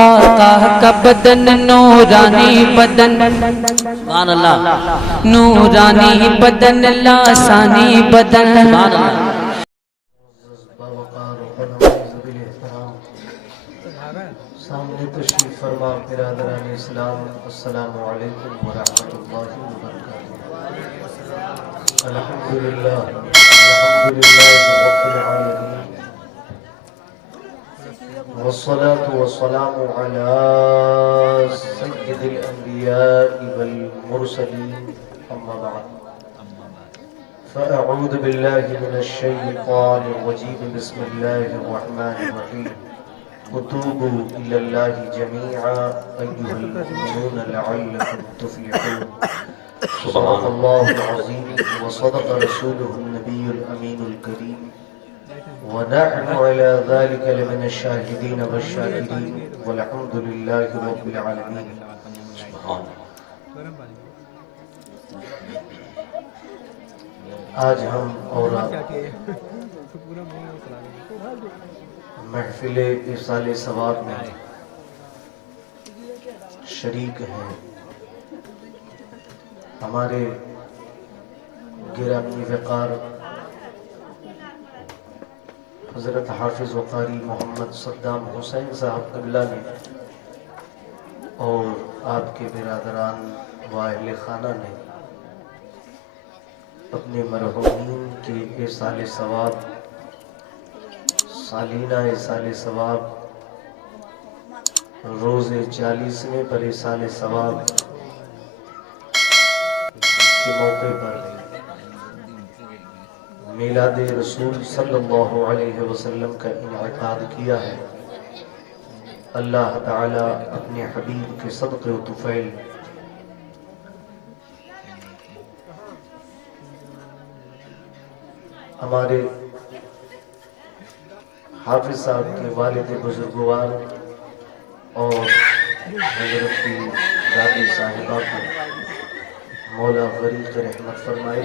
آقا کا بدن نورانی بدن، سبحان اللہ، نورانی بدن لاسانی بدن، سبحان اللہ۔ سامنے تشریف فرما برادران اسلام، السلام علیکم ورحمۃ اللہ وبرکاتہ۔ الحمدللہ رب العالمین، والصلاة والسلام على سید الانبیاء والمرسلین، اما بعد فاعوذ باللہ من الشیطان الرجیم، بسم اللہ الرحمن الرحیم۔ وتوبوا إلى الله جميعا أيها المؤمنون لعلكم تفلحون۔ صدق الله العظيم وصدق رسوله النبي الأمين الكريم، ونحن على ذلك لمن الشاهدين والشاكرين، والحمد لله رب العالمين۔ آج ہم اور محفل ایصال ثواب میں شریک ہیں۔ ہمارے گرامی وقار حضرت حافظ و قاری محمد صدام حسین صاحب قبلہ نے اور آپ کے برادران و اہل خانہ نے اپنے مرحومین کے ایصال ثواب، سالینہ ایصال ثواب، روز 40ویں پر ایصال ثواب کے موقع پر میلاد رسول صلی اللہ علیہ وسلم کا انعقاد کیا ہے۔ اللہ تعالی اپنے حبیب کے صدقے و طفیل ہمارے حافظ صاحب کے والد بزرگوار اور حضرت کی دادی صاحبہ کو مولا غریق رحمت فرمائے،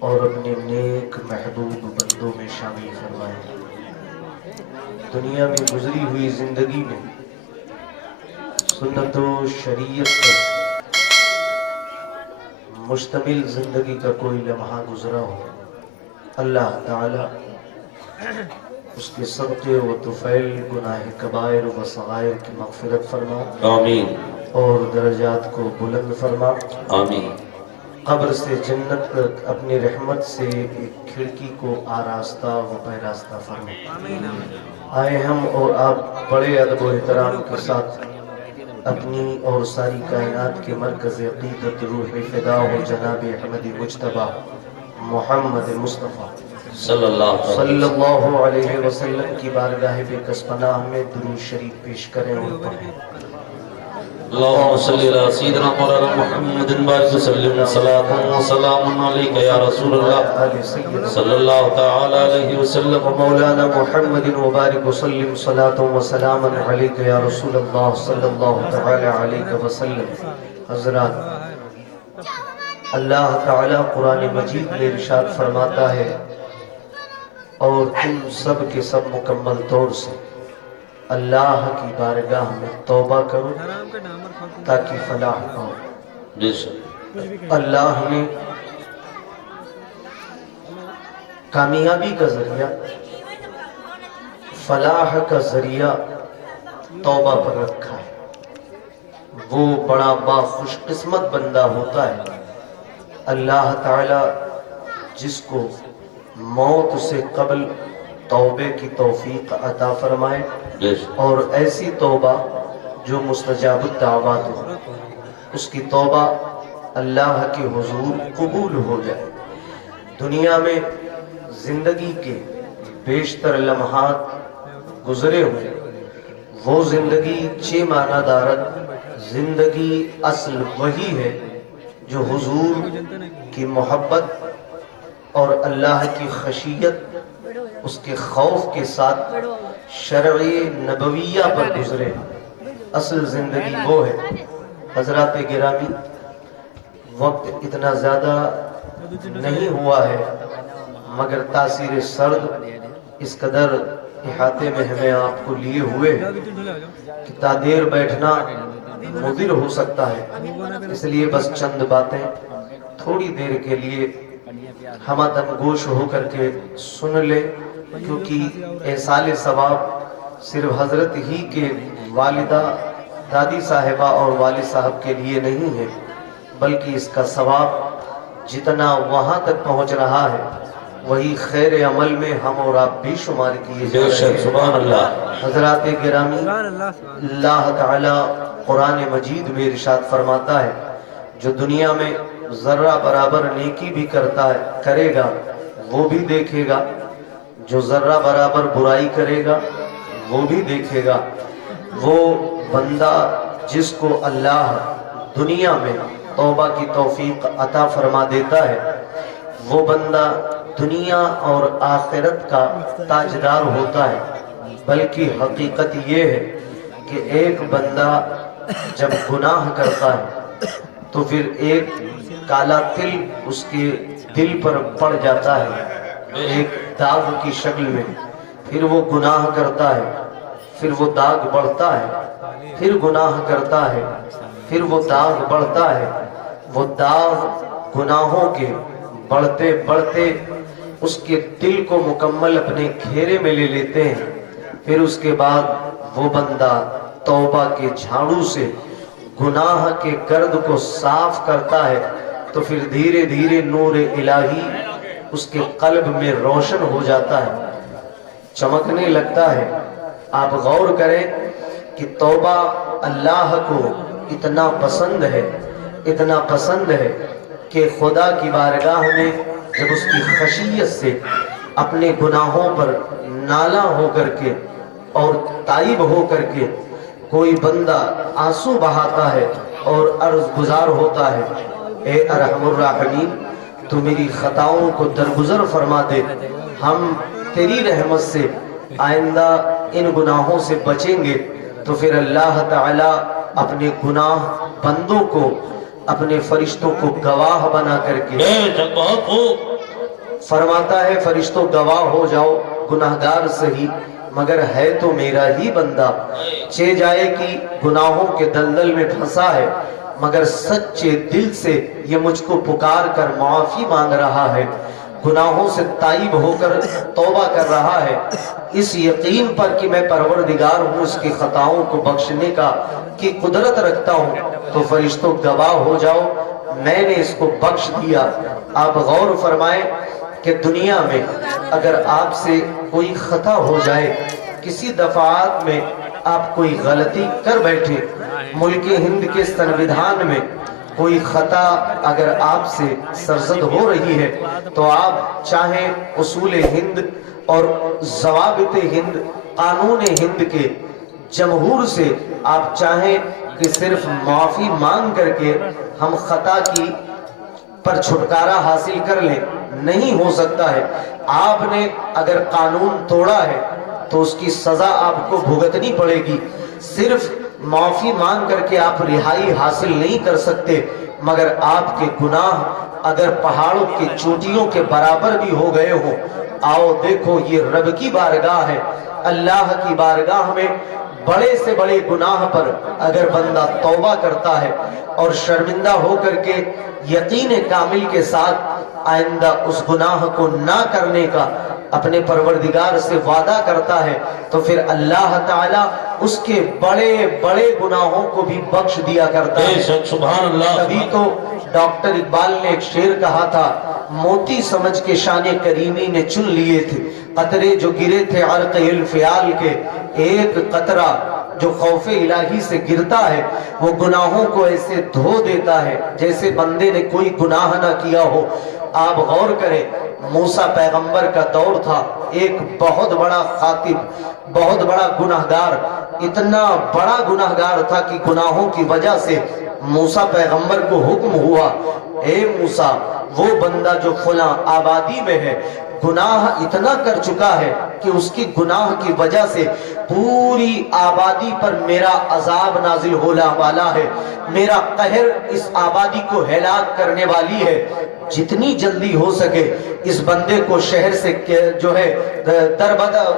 اور اپنے نیک محبوب بندوں میں شامل فرمائے۔ دنیا میں گزری ہوئی زندگی میں سنت و شریعت پر مشتمل زندگی کا کوئی لمحہ گزرا ہو، اللہ تعالی اس کے صدقے و طفیل گناہ کبائر و صغائر کی مغفرت فرما، آمین، اور درجات کو بلند فرما، آمین۔ قبر سے جنت تک اپنی رحمت سے ایک کھڑکی کو آراستہ و پیراستہ فرما۔ آئے ہم اور آپ بڑے ادب و احترام کے ساتھ اپنی اور ساری کائنات کے مرکز عقیدت روح فدا ہو جناب احمد مجتبیٰ محمد مصطفیٰ صلی اللہ علیہ وسلم کی بارگاہ بے کس پناہ میں درود شریف پیش کریں اور پڑھیں۔ اللہم صلی اللہ سیدنا مولانا محمد بارک وسلم، صلاة و سلام علیکہ یا رسول اللہ صلی اللہ تعالی علیہ وسلم، مولانا محمد وبارک وسلم، صلاة و سلام علیکہ یا رسول اللہ صلی اللہ تعالی علیہ وسلم۔ حضرات، اللہ تعالی قرآن مجید میں ارشاد فرماتا ہے، اور تم سب کے سب مکمل طور سے اللہ کی بارگاہ میں توبہ کرو تاکہ فلاح پاؤ۔ اللہ نے کامیابی کا ذریعہ، فلاح کا ذریعہ توبہ پر رکھا ہے۔ وہ بڑا باخوش قسمت بندہ ہوتا ہے اللہ تعالی جس کو موت سے قبل توبے کی توفیق عطا فرمائے، اور ایسی توبہ جو مستجاب الدعوات ہو، اس کی توبہ اللہ کے حضور قبول ہو جائے۔ دنیا میں زندگی کے بیشتر لمحات گزرے ہوئے، وہ زندگی چھ معنی دارت زندگی اصل وہی ہے جو حضور کی محبت اور اللہ کی خشیت، اس کے خوف کے ساتھ شرع نبویہ پر گزرے۔ اصل زندگی وہ ہے۔ حضرات گرامی، وقت اتنا زیادہ نہیں ہوا ہے، مگر تاثیر سرد اس قدر احاطے میں ہمیں آپ کو لیے ہوئے کہ تا دیر بیٹھنا مضر ہو سکتا ہے، اس لیے بس چند باتیں تھوڑی دیر کے لیے ہم گوش ہو کر کے سن لے، کیونکہ احصال ثواب صرف حضرت ہی کے والدہ دادی صاحبہ اور والد صاحب کے لیے نہیں ہے، بلکہ اس کا ثواب جتنا وہاں تک پہنچ رہا ہے وہی خیر عمل میں ہم اور آپ بھی شمار کیے جا رہے ہیں۔ سبحان اللہ۔ حضرات گرامی، اللہ تعالی قرآن مجید میں ارشاد فرماتا ہے جو دنیا میں ذرہ برابر نیکی بھی کرے گا وہ بھی دیکھے گا، جو ذرہ برابر برائی کرے گا وہ بھی دیکھے گا۔ وہ بندہ جس کو اللہ دنیا میں توبہ کی توفیق عطا فرما دیتا ہے، وہ بندہ دنیا اور آخرت کا تاجدار ہوتا ہے۔ بلکہ حقیقت یہ ہے کہ ایک بندہ جب گناہ کرتا ہے تو پھر ایک کالا تل اس کے دل پر پڑ جاتا ہے ایک داغ کی شکل میں، پھر وہ گناہ کرتا ہے، پھر وہ داغ بڑھتا ہے، پھر گناہ کرتا ہے، پھر وہ داغ بڑھتا ہے۔ وہ داغ گناہوں کے بڑھتے بڑھتے اس کے دل کو مکمل اپنے گھیرے میں لے لیتے ہیں۔ پھر اس کے بعد وہ بندہ توبہ کے جھاڑو سے گناہ کے گرد کو صاف کرتا ہے تو پھر دھیرے دھیرے نور الہی اس کے قلب میں روشن ہو جاتا ہے، چمکنے لگتا ہے۔ آپ غور کریں کہ توبہ اللہ کو اتنا پسند ہے، اتنا پسند ہے کہ خدا کی بارگاہ میں جب اس کی خشیت سے اپنے گناہوں پر نالاں ہو کر کے اور تائب ہو کر کے کوئی بندہ آنسو بہاتا ہے اور عرض گزار ہوتا ہے، اے ارحم الراحمین تو میری خطاؤں کو درگزر فرما دے، ہم تیری رحمت سے آئندہ ان گناہوں سے بچیں گے، تو پھر اللہ تعالی اپنے گناہ بندوں کو، اپنے فرشتوں کو گواہ بنا کر کے فرماتا ہے فرشتوں گواہ ہو جاؤ، گناہگار سہی مگر ہے تو میرا ہی بندہ، چہ جائے کہ گناہوں کے دلدل میں پھنسا ہے مگر سچے دل سے یہ مجھ کو پکار کر معافی مانگ رہا ہے، گناہوں سے تائب ہو کر توبہ کر رہا ہے، اس یقین پر کہ میں پروردگار ہوں، اس کی خطاؤں کو بخشنے کی قدرت رکھتا ہوں، تو فرشتوں گواہ ہو جاؤ میں نے اس کو بخش دیا۔ آپ غور فرمائیں کہ دنیا میں اگر آپ سے کوئی خطا ہو جائے، کسی دفعات میں آپ کوئی غلطی کر بیٹھے، ملک ہند کے سنویدھان میں کوئی خطا اگر آپ سے سرزد ہو رہی ہے تو آپ چاہیں اصول ہند اور ضوابط ہند، قانون ہند کے جمہور سے آپ چاہیں کہ صرف معافی مانگ کر کے ہم خطا کی پر چھٹکارا حاصل کر لیں، نہیں ہو سکتا ہے۔ آپ نے اگر قانون توڑا ہے تو اس کی سزا آپ کو بھگتنی پڑے گی، صرف معافی مانگ کر کے آپ رہائی حاصل نہیں کر سکتے، مگر آپ کے گناہ اگر پہاڑوں کی چوٹیوں کے برابر بھی ہو گئے ہوں، آؤ دیکھو یہ رب کی بارگاہ ہے، اللہ کی بارگاہ میں بڑے سے بڑے گناہ پر اگر بندہ توبہ کرتا ہے اور شرمندہ ہو کر کے یقین کامل کے ساتھ آئندہ اس گناہ کو نہ کرنے کا اپنے پروردگار سے وعدہ کرتا ہے تو پھر اللہ تعالی اس کے بڑے بڑے گناہوں کو بھی بخش دیا کرتا ہے۔ سبحان اللہ۔ تبھی تو ڈاکٹر اقبال نے ایک شعر کہا تھا، موتی سمجھ کے شان کریمی نے چن لیے تھے، قطرے جو گرے تھے عرق الفیال کے، ایک قطرہ جو خوف الہی سے گرتا ہے وہ گناہوں کو ایسے دھو دیتا ہے جیسے بندے نے کوئی گناہ نہ کیا ہو۔ آپ غور کریں، موسیٰ پیغمبر کا دور تھا، ایک بہت بڑا خاطب، بہت بڑا گناہگار، اتنا بڑا گناہگار تھا کہ گناہوں کی وجہ سے موسیٰ پیغمبر کو حکم ہوا، اے موسیٰ وہ بندہ جو فلاں آبادی میں ہے گناہ اتنا کر چکا ہے کہ اس کی گناہ کی وجہ سے پوری آبادی پر میرا عذاب نازل ہونے والا ہے، میرا قہر اس آبادی کو ہلاک کرنے والی ہے، جتنی جلدی ہو سکے اس بندے کو شہر سے جو ہے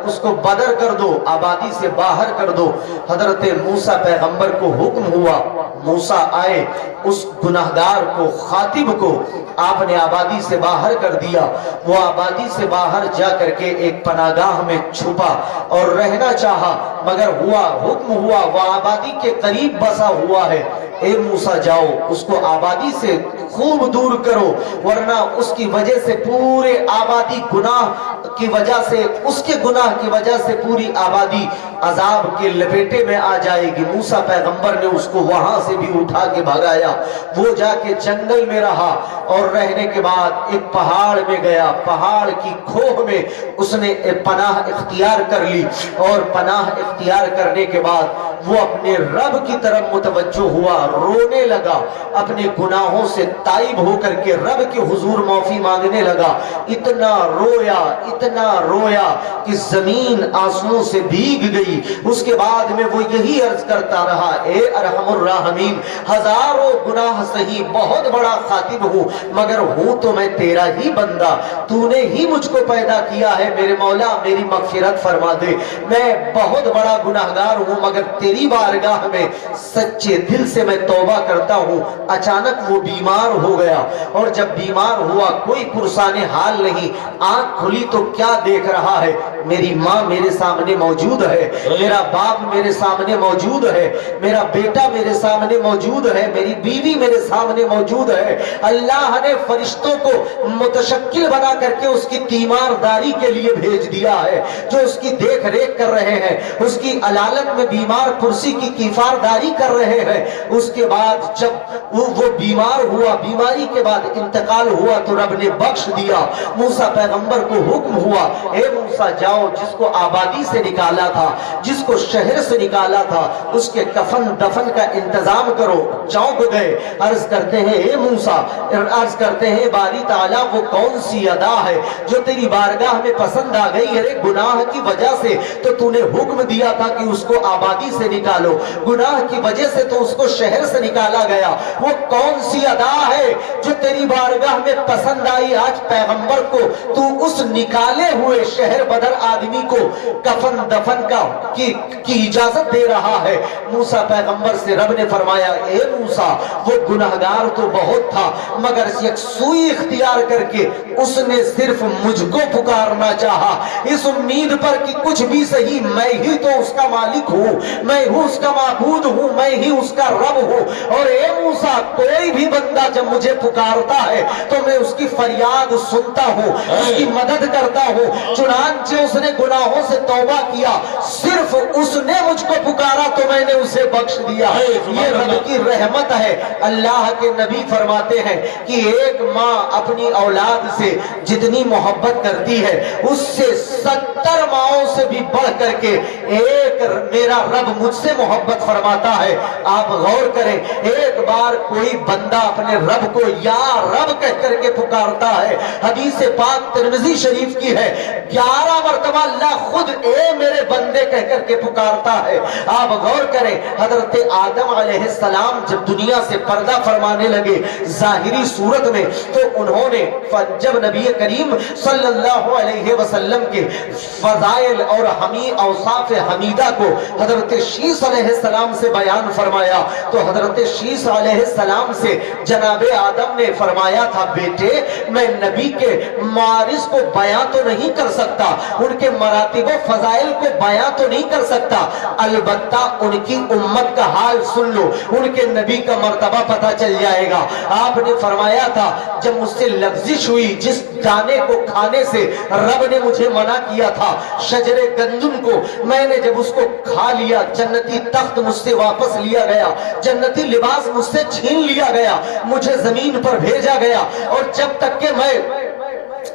اس کو بدر کر دو، آبادی سے باہر کر دو۔ حضرت موسیٰ پیغمبر کو حکم ہوا، موسیٰ آئے، اس گناہگار کو، خاطب کو آپ نے آبادی سے باہر کر دیا۔ وہ آبادی سے باہر جا کر کے ایک پناہگاہ میں چھپا اور رہنا چاہا، مگر حکم ہوا وہ آبادی کے قریب بسا ہوا ہے، اے موسیٰ جاؤ اس کو آبادی سے خوب دور کرو، ورنہ اس کی وجہ سے پورے آبادی گناہ کی وجہ سے، اس کے گناہ کی وجہ سے پوری آبادی عذاب کے لپیٹے میں آ جائے گی۔ موسیٰ پیغمبر نے اس کو وہاں سے بھی اٹھا کے بھگایا، وہ جا کے جنگل میں رہا اور رہنے کے بعد ایک پہاڑ میں گیا، پہاڑ کی کھوہ میں اس نے پناہ اختیار کر لی، اور پناہ اختیار کرنے کے بعد وہ اپنے رب کی طرف متوجہ ہوا، رونے لگا، اپنے گناہوں سے تائب ہو کر کے رب کے حضور معافی مانگنے لگا۔ اتنا رویا کہ زمین آنسوؤں سے بھیگ گئی۔ اس کے بعد میں وہ یہی عرض کرتا رہا، اے ارحم الراحمین، ہزاروں گناہ سہی، بہت بڑا خاطب ہوں، مگر ہوں تو میں تیرا ہی بندہ، تو نے ہی مجھ کو پیدا کیا ہے، میرے مولا میری مغفرت فرما دے، میں بہت بڑا گناہگار ہوں، مگر تیری بارگاہ میں سچے دل سے میں توبہ کرتا ہوں۔ اچانک وہ بیمار ہو گیا، اور جب بیمار ہوا کوئی پرسان حال نہیں، آنکھ کھلی تو کیا دیکھ رہا ہے، میری ماں میرے سامنے موجود ہے، میرا باپ میرے سامنے موجود ہے، میرا بیٹا میرے سامنے موجود ہے، میری بیوی میرے سامنے موجود ہے۔ اللہ نے فرشتوں کو متشکل بنا کر کے اس کی تیمارداری کے لیے بھیج دیا ہے، جو اس کی دیکھ ریکھ کر رہے ہیں، اس کی علالت میں بیمار پرسی کی کفارداری کر رہے ہیں۔ اس کے بعد جب وہ بیمار ہوا، بیماری کے بعد انتقال ہوا تو رب نے بخش دیا۔ موسیٰ پیغمبر کو حکم ہوا، اے موسیٰ جاؤ، جس کو آبادی سے نکالا تھا، جس کو شہر سے نکالا تھا، اس کے کفن دفن کا انتظام کرو۔ چونک گئے، عرض کرتے ہیں اے موسیٰ، عرض کرتے ہیں باری تعالیٰ وہ کون سی ادا ہے جو تیری بارگاہ میں پسند آ گئی؟ ارے گناہ کی وجہ سے تو نے حکم دیا تھا کہ اس کو آبادی سے نکالو، گناہ کی وجہ سے تو اس کو شہر سے نکالا گیا، وہ کون سی ادا ہے جو تیری بارگاہ میں پسند آئی؟ آج پیغمبر کو تو اس نکالے ہوئے شہر بدر آدمی کو کفن دفن کی اجازت دے رہا ہے۔ موسیٰ پیغمبر سے رب نے فرمایا، اے موسیٰ وہ گناہگار تو بہت تھا، مگر ایک سوئی اختیار کر کے اس نے صرف مجھ کو پکارنا چاہا، اس امید پر کہ کچھ بھی صحیح میں ہی تو اس کا مالک ہوں، میں ہوں اس کا معبود ہوں، میں ہی اس کا رب ہوں، اور اے موسیٰ کوئی بھی بندہ جب مجھے پکارتا ہے تو میں اس کی فریاد سنتا ہوں، اس کی مدد کرتا ہوں۔ چنانچہ اس نے گناہوں سے توبہ کیا، صرف اس نے مجھ کو پکارا تو میں نے اسے بخش دیا۔ یہ رب کی رحمت ہے۔ اللہ کے نبی فرماتے ہیں کہ ایک ماں اپنی اولاد سے جتنی محبت کرتی ہے اس سے 70 ماؤں سے بھی بڑھ کر کے ایک میرا رب مجھ سے محبت فرماتا ہے۔ آپ غور کریں، ایک بار کوئی بندہ اپنے رب کو یا رب کہہ کر کے پکارتا ہے، حدیث پاک ترمذی شریف کی ہے، 11 مرتبہ اللہ خود اے میرے بندے کہہ کر کے پکارتا ہے۔ آپ غور کریں، حضرت آدم علیہ السلام جب دنیا سے پردہ فرمانے لگے ظاہری صورت میں، تو انہوں نے جب نبی کریم صلی اللہ علیہ وسلم کے فضائل اور اوصاف حمیدہ کو حضرت شیس علیہ السلام سے بیان فرمایا، تو حضرت شیس علیہ السلام سے جناب آدم نے فرمایا تھا، بیٹے میں نبی کے معارض کو بیان تو نہیں کر سکتا، ان کے مراتب و فضائل کو بیان تو نہیں کر سکتا، البتہ ان کی امت کا حال سن لو، ان کے نبی کا مرتبہ پتہ چل جائے گا۔ آپ نے فرمایا تھا جب مجھ سے لغزش ہوئی، جس دانے کو کھانے سے رب نے مجھے منع کیا تھا، شجر گندم کو، میں نے جب اس کو کھا لیا، جنتی تخت مجھ سے واپس لیا گیا، جنتی لباس مجھ سے چھین لیا گیا، مجھے زمین پر بھیجا گیا، اور جب تک کہ میں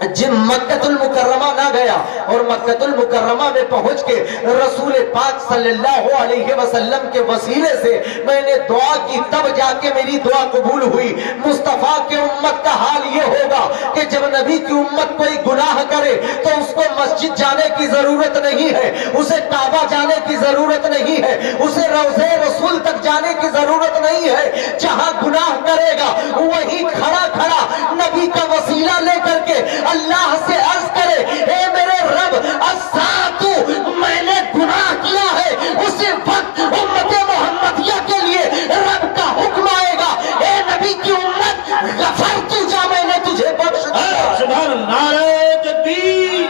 جب مکۃ المکرمہ نہ گیا اور مکۃ المکرمہ میں پہنچ کے رسول پاک صلی اللہ علیہ وسلم کے وسیلے سے میں نے دعا کی، تب جا کے میری دعا قبول ہوئی۔ مصطفیٰ کے امت کا حال یہ ہوگا کہ جب نبی کی امت کوئی گناہ کرے تو اس کو مسجد جانے کی ضرورت نہیں ہے، اسے کعبہ جانے کی ضرورت نہیں ہے، اسے روضہ رسول تک جانے کی ضرورت نہیں ہے۔ جہاں گناہ کرے گا وہی کھڑا کھڑا نبی کا وسیلہ لے کر کے اللہ سے عرض کرے، اے میرے رب الساعۃ، میں نے گناہ کیا ہے، اسی وقت امت محمدیہ کے لیے رب کا حکم آئے گا، اے نبی کی امت غفرت جا، میں نے تجھے بخش دیا، سبحان اللہ تکبیر،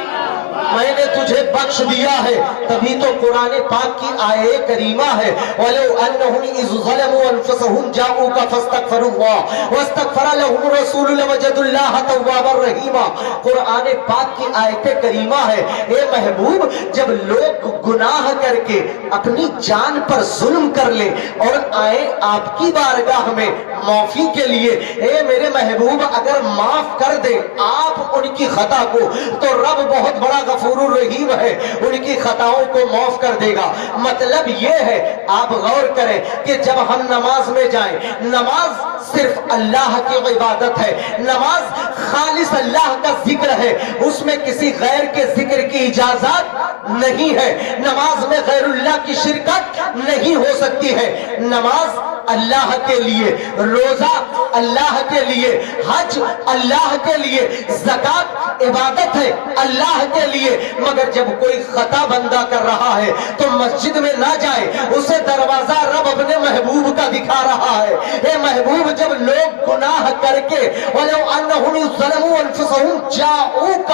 میں نے تجھے بخش دیا ہے۔ تبھی تو قرآن پاک کی آیے کریمہ ہے، وَلَوْ أَنَّهُمْ إِذْ ظَلَمُوا أَنفُسَهُمْ جَاءُوكَ فَاسْتَغْفَرُوا اللَّهَ وَاسْتَغْفَرَ لَهُمُ الرَّسُولُ لَوَجَدُوا اللَّهَ تَوَّابًا رَحِيمًا۔ قرآن پاک کی آیت کریمہ ہے، اے محبوب، جب لوگ گناہ کر کے اپنی جان پر ظلم کر لیں اور آئے آپ کی بارگاہ میں معافی کے لیے، اے میرے محبوب اگر معاف کر دیں آپ ان کی خطا کو تو رب بہت بڑا غفور الرحیم ہے، ان کی خطاؤں کو معاف کر دے گا۔ مطلب یہ ہے، آپ غور کریں کہ جب ہم نماز میں جائیں، نماز صرف اللہ کی عبادت ہے، نماز خالص اللہ کا ذکر ہے، اس میں کسی غیر کے ذکر کی اجازت نہیں ہے، نماز میں غیر اللہ کی شرکت نہیں ہو سکتی ہے۔ نماز اللہ کے لیے، روزہ اللہ کے لیے، حج اللہ کے لیے، زکات عبادت ہے اللہ کے لیے، مگر جب کوئی خطا بندہ کر رہا ہے تو مسجد میں نہ جائے، اسے دروازہ رب اپنے محبوب کا دکھا رہا ہے۔ اے محبوب، جب لوگ گناہ کر کے وَلَوْ أَنَّهُمْ ظَلَمُوا أَنفُسَهُمْ جَاءُوكَ،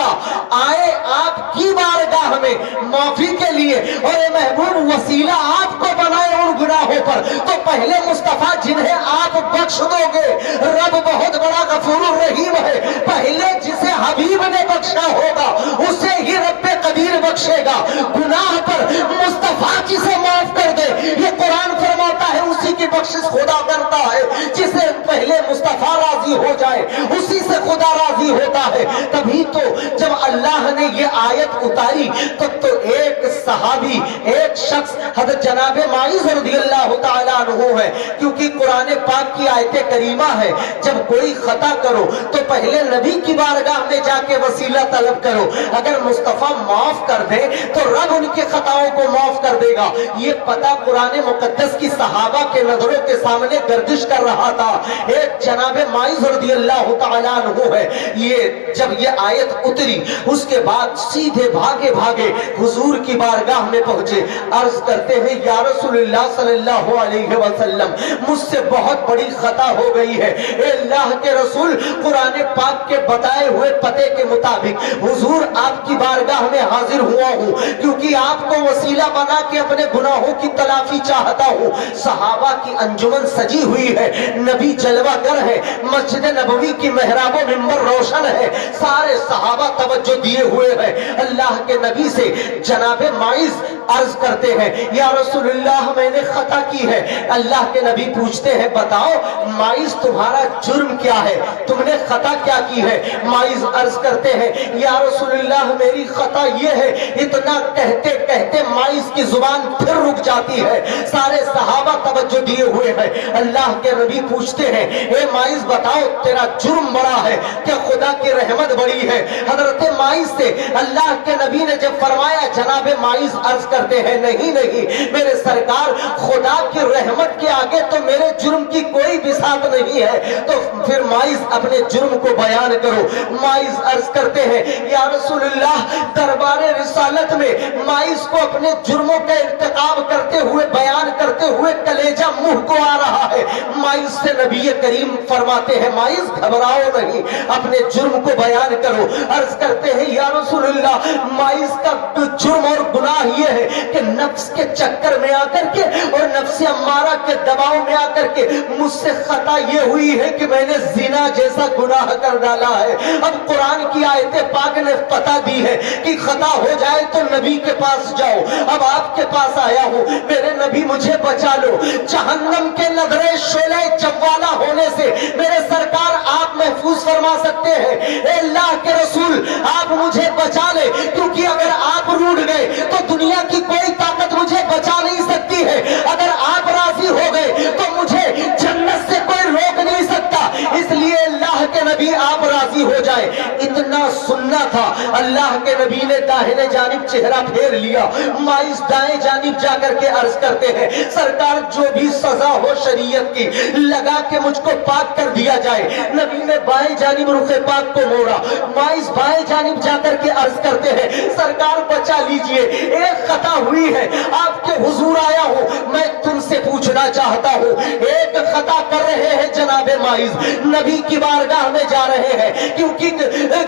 آئے آپ کی بارگاہ میں معافی کے لیے، اور اے محبوب وسیلہ آپ کو بنائے ان گناہوں پر، تو پہلے مصطفیٰ جنہیں آپ بخش دو گے، رب بہت بڑا غفور الرحیم ہے، پہلے جسے حبیب نے بخشا ہوگا اسے ہی رب قدیر بخشے گا۔ گناہ پر مصطفیٰ جسے معاف کر دے، یہ قرآن فرماتا ہے اسی کی بخشش خدا کرتا ہے، جسے پہلے مصطفیٰ راضی ہو جائے اسی سے خدا راضی ہوتا ہے۔ تبھی تو جب اللہ نے یہ آیت اتاری تب تو ایک صحابی، ایک شخص حضرت جناب معیذ رضی اللہ تعالیٰ عنہ ہے، کیونکہ قرآن پاک کی آیت کریمہ ہے جب کوئی خطا کرو تو پہلے نبی کی بارگاہ میں جا کے وسیلہ طلب کرو، اگر مصطفیٰ معاف کر دے تو رب ان کے خطاؤں کو معاف کر دے گا۔ یہ پتہ قرآن مقدس کی صحابہ کے نظروں کے سامنے گردش کر رہا تھا۔ ایک جناب معیذ رضی اللہ تعالیٰ عنہ ہے، یہ جب یہ آیت اتری اس کے بعد سیدھے بھاگے بھاگے حضور کی بارگاہ میں پہنچے، عرض کرتے ہیں یا رسول اللہ صلی اللہ علیہ وسلم، مجھ سے بہت بڑی خطا ہو گئی ہے، اے اللہ کے رسول، قرآن پاک کے بتائے ہوئے پتے کے مطابق حضور آپ کی بارگاہ میں حاضر ہوا ہوں، کیونکہ آپ کو وسیلہ بنا کے اپنے گناہوں کی تلافی چاہتا ہوں۔ صحابہ کی انجمن سجی ہوئی ہے، نبی جلوہ گر ہے، مسجد نبوی کی محراب و منبر روشن ہے، سارے صحابہ توجہ دیے ہوئے ہیں۔ اللہ کے نبی سے جناب معیذ عرض کرتے ہیں یا رسول اللہ میں نے خطا کی ہے۔ اللہ کے نبی پوچھتے ہیں بتاؤ معیذ تمہارا جرم کیا ہے، تم نے خطا کیا کی ہے؟ معیذ عرض کرتے ہیں یا رسول اللہ میری خطا یہ ہے، اتنا کہتے کہتے معیذ کی زبان پھر رک جاتی ہے، سارے صحابہ توجہ دیے ہوئے ہیں۔ اللہ کے نبی پوچھتے ہیں اے معیذ بتاؤ تیرا جرم بڑا ہے کہ خدا کی رحمت بڑی ہے؟ حضرت معیذ سے اللہ کے نبی نے جب فرمایا، جناب معیذ عرض کرتے ہیں نہیں نہیں میرے سرکار، خدا کی رحمت کے آگے تو میرے جرم کی کوئی بساط نہیں ہے، تو پھر معیذ اپنے جرم کو بیان کرو۔ معیذ عرض کرتے ہیں یا رسول اللہ دربار رسالت میں معیذ کو اپنے جرموں کا ارتکاب کرتے ہوئے بیان کرتے ہوئے کلیجہ منہ کو آ رہا ہے۔ معیذ سے نبی کریم فرماتے ہیں معیذ گھبراؤ نہیں، اپنے جرم کو بیان کرو۔ عرض کرتے ہیں یا رسول اللہ مائز کا جرم اور گناہ یہ ہے کہ نفس کے چکر میں آ کر کے اور نفس امارہ کے دباؤ میں آ کر کے مجھ سے خطا یہ ہوئی ہے کہ میں نے زنا جیسا گناہ کر ڈالا ہے۔ اب قرآن کی آیت پاک نے پتہ دی ہے کہ خطا ہو جائے تو نبی کے پاس جاؤ۔ اب آپ کے پاس آیا ہوں، میرے نبی مجھے بچا لو جہنم کے نظرے شعلہ جوالا ہونے سے میرے سرکار آپ محفوظ فرما سکتے ہیں۔ اے اللہ کے رسول آپ مجھے بچا لے، کیونکہ اگر آپ روٹ گئے تو دنیا کی کوئی طاقت مجھے بچا نہیں سکتی ہے، اگر آپ راضی ہو گئے تو مجھے جنت سے کوئی روک نہیں سکتا، اس لیے اللہ کے نبی آپ راضی ہو جائے۔ اتنا سننا تھا، اللہ کے نبی نے داہنے جانب چہرہ پھیر لیا، مائز دائیں جانب جا کر کے عرض کرتے ہیں سرکار جو بھی سزا ہو شریعت کی لگا کے مجھ کو پاک کر دیا جائے۔ نبی نے بائیں جانب رخ پاک کو موڑا، مائز بائیں جانب جا کر کے عرض کرتے ہیں سرکار بچا لیجئے، ایک خطا ہوئی ہے، آپ کے حضور آیا ہوں، میں تم سے پوچھنا چاہتا ہوں، ایک خطا کر رہے ہیں جناب مائز، نبی کی بارگاہ میں جا رہے ہیں، کیونکہ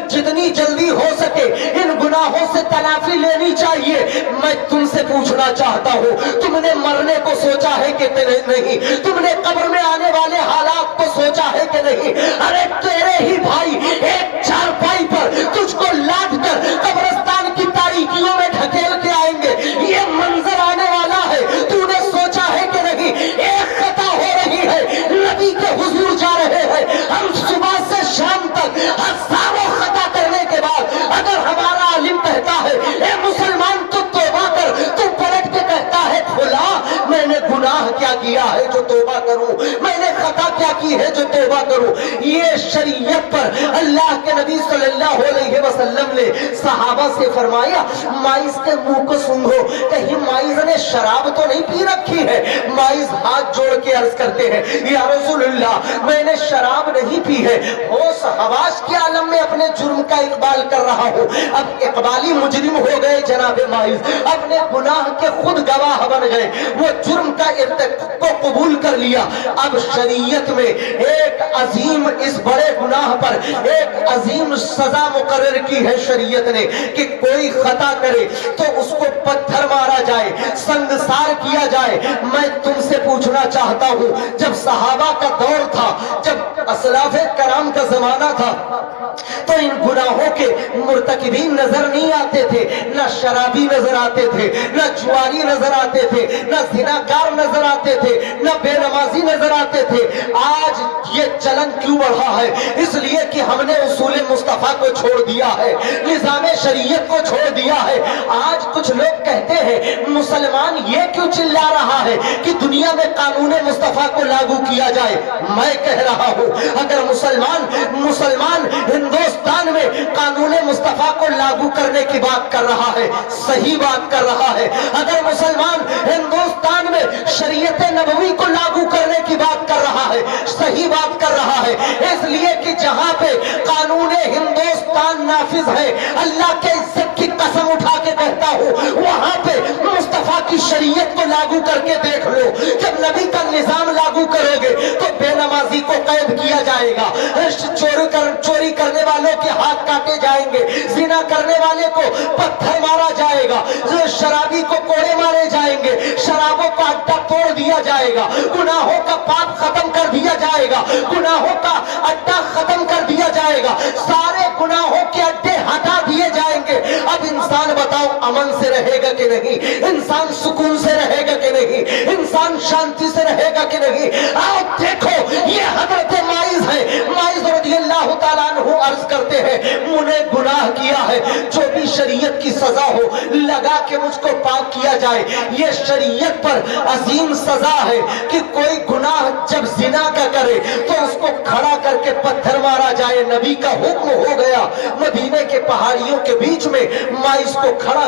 جتنی جلدی ہو سکے ان گناہوں سے تلافی لینی چاہیے۔ میں تم سے پوچھنا چاہتا ہوں تم نے مرنے کو سوچا ہے کہ نہیں؟ تم نے قبر میں آنے والے حالات کو سوچا ہے کہ نہیں؟ ارے تیرے ہی بھائی ایک چارپائی پر تجھ کو لاد کر قبرستان کی تاریکیوں میں ڈھکیل کے آئیں گے، یہ منظر آنے والا ہے، تو نے سوچا ہے کہ نہیں؟ ایک خطا ہو رہی ہے، نبی کے حضور جا رہے ہیں، ہم صبح سے شام تک ہزاروں خطا کرنے کے بعد اگر ہمارا عالم کہتا ہے اے مسلمان تو توبہ کر، تو پلٹ کے کہتا ہے کھلا میں نے گناہ کیا کیا ہے جو توبہ کروں، میں نے خطا کیا کی ہے جو توبہ کروں۔ یہ شریعت پر اللہ کے نبی صلی اللہ علیہ وسلم نے صحابہ سے فرمایا مائز کے منہ کو سونگھو، کہیں مائز نے شراب تو نہیں پی رکھی ہے؟ مائز ہاتھ جوڑ کے عرض کرتے ہیں یا رسول اللہ میں نے شراب نہیں پی ہے، ہوش حواس کے عالم میں اپنے جرم کا اقبال کر رہا ہوں۔ اب اقبالی مجرم ہو گئے جناب مائز، اپنے گناہ کے خود گواہ بن گئے، وہ جرم کا ارتکاب کو قبول کر لیا۔ اب شریعت میں ایک عظیم اس بڑے گناہ پر ایک عظیم سزا مقرر کی ہے شریعت نے کہ کوئی خطا کرے تو اس کو پتھر مارا جائے، سنگسار کیا جائے۔ میں تم سے پوچھنا چاہتا ہوں جب صحابہ کا دور تھا، جب اسلاف کرام کا زمانہ تھا تو ان گناہوں کے مرتکبین نظر نہیں آتے تھے، نہ شرابی نظر آتے تھے، نہ جواری نظر آتے تھے، نہ زناکار نظر آتے تھے، نہ بے نمازی نظر آتے تھے۔ آج یہ چلن کیوں بڑھا ہے؟ اس لیے کہ ہم نے اصول مصطفیٰ کو چھوڑ دیا ہے، نظام شریعت کو چھوڑ دیا ہے۔ آج کچھ لوگ کہتے ہیں مسلمان یہ کیوں چلا رہا ہے کہ دنیا میں قانون مصطفیٰ کو لاگو کیا جائے؟ میں کہہ رہا ہوں اگر مسلمان ہندوستان میں قانون مصطفیٰ کو لاگو کرنے کی بات کر رہا ہے، صحیح بات کر رہا ہے۔ اگر مسلمان ہندوستان میں شریعت نبوی کو لاگو کرنے کی بات کر رہا ہے، صحیح بات کر رہا ہے، اس لیے کہ جہاں پہ قانون ہندوستان نافذ ہے، اللہ کے عزت کی قسم اٹھا کے کہتا ہوں وہاں پہ مصطفیٰ کی شریعت کو لاگو کر کے دیکھ لو۔ جب نبی کا نظام لاگو کرو گے تو بے نمازی کو قید کیا جائے گا، چوری کرنے والوں کے ہاتھ کاٹے جائیں گے، زنا کرنے والے کو پتھر مارا جائے گا، شرابی کو کوڑے مارے جائیں گے، شرابوں کا اڈا توڑ دیا جائے گا، گناہوں کا پاپ ختم کر دیا جائے گا، گناہوں کا اڈا ختم کر دیا جائے گا، سارے گناہوں کے اڈے ہٹا دیے جائیں گے۔ اب انسان بتاؤ امن سے رہے گا کہ نہیں؟ انسان سکون سے رہے گا کہ نہیں؟ انسان شانتی سے رہے گا کہ نہیں؟ آؤ دیکھو یہ حضرت مائز ہے، مائز رضی اللہ تعالیٰ عنہ عرض کرتے ہیں منہ نے گناہ کیا ہے، جو بھی شریعت کی سزا ہو لگا کہ مجھ کو پاک کیا جائے۔ یہ شریعت پر عظیم سزا ہے کہ کوئی گناہ جب زنا کا کرے تو اس کو کھڑا کر کے پتھر مارا جائے۔ نبی کا حکم ہو گیا، مدینے کے پہاڑیوں کے بیچ میں مائز کو کھڑا